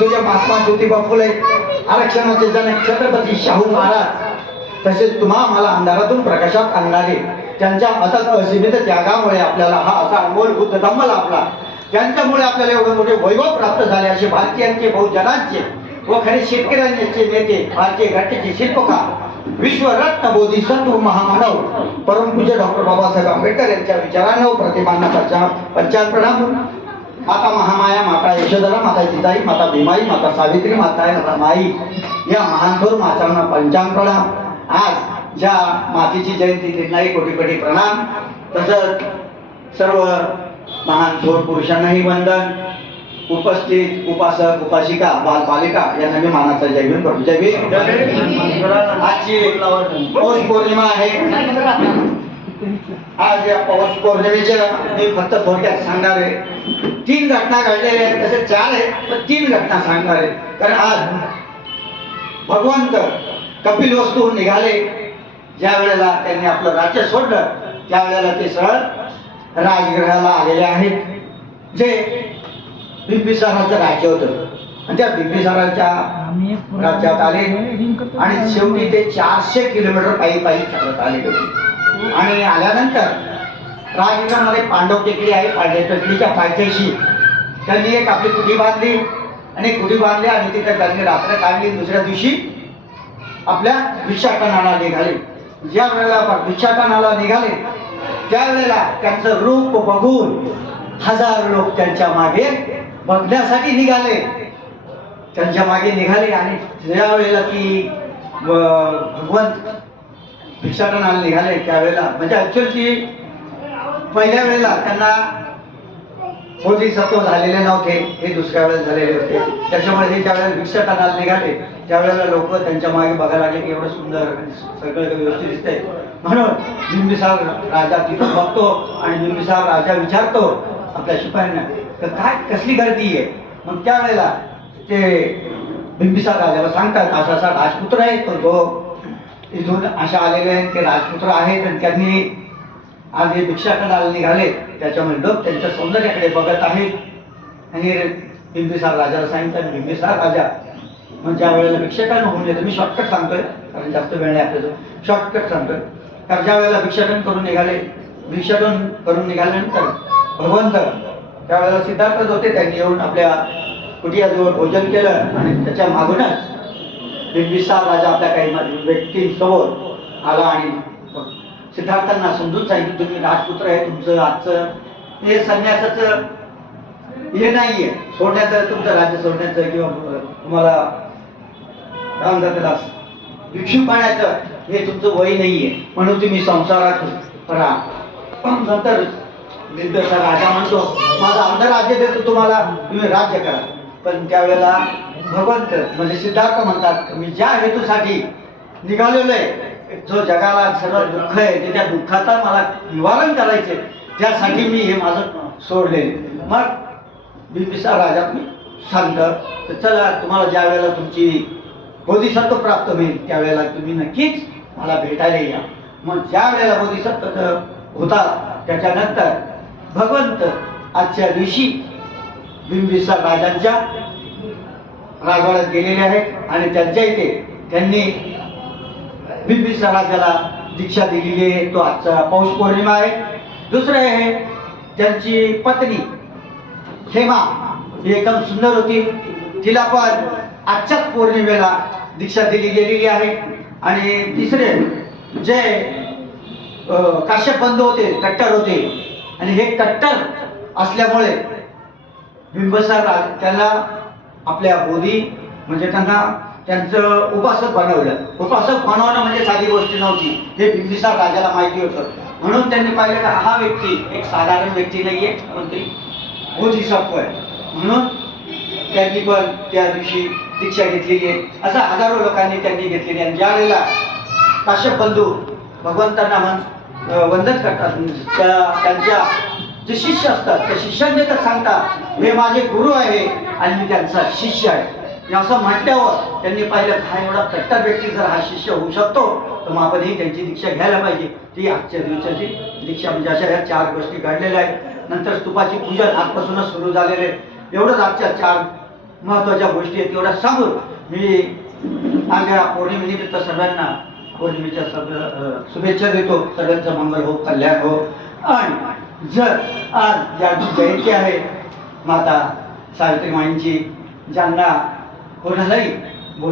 परमपूज्य महात्मा ज्योतिबा फुले आरक्षणाचे जनक छत्रपती शाहू महाराज तसेच तुम्हा मला अंधारातून प्रकाशात आणणारे त्यांच्या अथक असीमित त्यागामुळे आपल्याला हा असा अनमोल बुद्ध धम्म लाभला. त्यांच्यामुळे आपल्याला एवढे मोठे वैभव प्राप्त झाले. असे भारतीयांचे बहुजनांचे व खरे शेतकऱ्यांचे नेते भारतीय घटनेचे शिल्पकार विश्वरत्न बोधिसत्व महामानव परमपूज्य डॉक्टर बाबासाहेब आंबेडकर यांच्या विचारांना व प्रतिमांना पंचाल प्रणाम. माता महामाया, माता यशोधरा, माता जिजाई, माता भीमाई, माता सावित्री, माता रमाई या महानथोर मातांना पंचांग प्रणाम. आज ज्या मातेची जयंती त्यांनाही कोटी कोटी प्रणाम. तसंच सर्व महान थोर पुरुषांनाही वंदन. उपस्थित उपासक उपासिका बालबालिका यांना मी मानाचा जय भीम करतो. जय भीम. आजची पौष पौर्णिमा आहे. आज या पौष पौर्णिमेच्या मी फक्त थोडक्यात सांगणार आहे. 3 घटना घडलेल्या आहेत. तसे 4 आहेत पण 3 घटना सांगणार आहे. कारण आज भगवंत कपिलवस्तूहून निघाले. ज्या वेळेला त्यांनी आपलं राज्य सोडलं त्यावेळेला ते सरळ राजगृहाला आलेले आहेत. जे बिंबिसाराचं राज्य होतं आणि त्या बिंबिसाराच्या राज्यात आले आणि शेवटी ते 400 किलोमीटर पायी चालत आले होते. आणि आल्यानंतर राजगृहामध्ये पांडव टेकडी आहे. पांडव टेकडीच्या पायथ्याशी त्यांनी एक आपली कुटी बांधली आणि कुटी बांधली आणि तिथे त्यांनी रात्र काढली. दुसऱ्या दिवशी आपल्या भिक्षाटनाला निघाले. ज्या वेळेला भिक्षाटनाला निघाले त्यावेळेला त्यांचं रूप बघून 1000 लोक त्यांच्या मागे बघण्यासाठी निघाले. त्यांच्या मागे निघाले आणि ज्या वेळेला की भगवंत भिक्षाटनाला निघाले त्यावेळेला म्हणजे ऍक्च्युअली पहिल्या वेळेला त्यांना बोधिसत्व झालेले नव्हते. हे दुसऱ्या वेळेस झालेले होते. त्याच्यामुळे हे ज्या वेळेला भिक्षाटनाला निघाले त्यावेळेला लोक त्यांच्या मागे बघायला लागले की एवढं सुंदर सगळं व्यवस्थित दिसतंय. म्हणून बिंबिसार राजा तिथं बघतो आणि बिंबिसार राजा विचारतो आपल्या शिपायांना तर काय कसली गर्दी आहे. मग त्यावेळेला ते बिंबिसार राजाला सांगतात असा असा राजपुत्र आहे तर तो इथून अशा आलेले आहेत. ते राजपुत्र आहेत आणि त्यांनी आज हे भिक्षाटनाला निघाले. त्याच्यामुळे लोक त्यांच्या सौंदर्याकडे बघत आहेत. आणि बिंबिसार राजाला सांगितलं बिंबिसार राजा मग ज्या वेळेला भिक्षाटन होऊन येतं. मी शॉर्टकट सांगतोय कारण जास्त वेळ नाही आपल्याला. शॉर्टकट सांगतोय कारण ज्या वेळेला भिक्षाटन करून निघाले भिक्षाटन करून निघाल्यानंतर भगवंत त्यावेळेला सिद्धार्थच होते. त्यांनी येऊन आपल्या कुटियाजवळ भोजन केलं आणि त्याच्या मागूनच बिंबिसार राजा आपल्या काही व्यक्तींसमोर आला आणि सिद्धार्थांना समजून सांगितलं तुम्ही राजपुत्र आहे. तुमचं आजचं हे संन्यासाचं हे नाहीये सोडण्याचं तुमचं राज्य सोडण्याचं किंवा तुम्हाला काय म्हणतात त्याला भिक्षू पाण्याचं हे तुमचं वय नाहीये म्हणून तुम्ही संसारात राहा. नंतर बिंबिसार राजा म्हणतो माझं आमदार राज्य देतो तुम्हाला तुम्ही राज्य करा. पण त्यावेळेला भगवंत म्हणजे सिद्धार्थ म्हणतात मी ज्या हेतूसाठी निघालेलो आहे जो जगाला सर्व दुःख आहे त्या दुःखाचा मला निवारण करायचे त्यासाठी मी हे माझं सोडले. मग बिंबिसार राजा मी सांगतं तर चला तुम्हाला ज्या वेळेला तुमची बोधिसत्व प्राप्त होईल त्यावेळेला तुम्ही नक्कीच मला भेटायला या. मग ज्या वेळेला बोधिसत्व होता त्याच्यानंतर भगवंत आजच्या दिवशी बिंबिसार राजांच्या राजवाड्यात गेलेले आहेत आणि त्यांच्या इथे त्यांनी बिंबिसार राजाला दीक्षा दिलेली आहे. तो आजचा पौष पौर्णिमा आहे. दुसरं आहे त्यांची पत्नी हेमा ही एकदम सुंदर होती. तिला पण आजच्याच पौर्णिमेला दीक्षा दिली गेलेली आहे. आणि तिसरे जे काश्यप बंधू होते कट्टर होते आणि हे कट्टर असल्यामुळे बिंबिसार त्यांना आपल्या बोधी म्हणजे त्यांना त्यांचं उपासक बनवलं. उपासक बनवणं म्हणजे साधी गोष्ट नव्हती हे बिंबिसार राजाला माहिती होतं. म्हणून त्यांनी पाहिलं का हा व्यक्ती एक साधारण व्यक्ती नाहीये कोणती बोधिसत्व आहे. म्हणून त्यांनी पण त्या दिवशी दीक्षा घेतलेली आहे. असं हजारो लोकांनी त्यांनी घेतलेली आहे. ज्या वेळेला काश्यप बंधू भगवंतांना वंदन करतात त्यांच्या जे शिष्य असतात त्या शिष्यांनी तर सांगतात हे माझे गुरु आहे आणि मी त्यांचा शिष्य आहे. असं म्हटल्यावर त्यांनी पाहिलं हा एवढा कट्टर व्यक्ती जर हा शिष्य होऊ शकतो तर मग आपणही त्यांची दीक्षा घ्यायला पाहिजे. ती आजच्या दिवसाची दीक्षा म्हणजे अशा ह्या 4 गोष्टी घडलेल्या आहेत. नंतर स्तूपाची पूजन आजपासूनच सुरू झालेले एवढंच आजच्या 4 महत्त्वाच्या गोष्टी आहेत तेवढ्या सांगून मी आजच्या पौर्णिमेनिमित्त सर्वांना पौर्णिमेच्या शुभेच्छा देतो. सर्वांचं मंगल हो, कल्याण हो. आणि जर आज ज्यांची जयंती आहे माता सावित्रीमाईंची, ज्यांना कोणालाही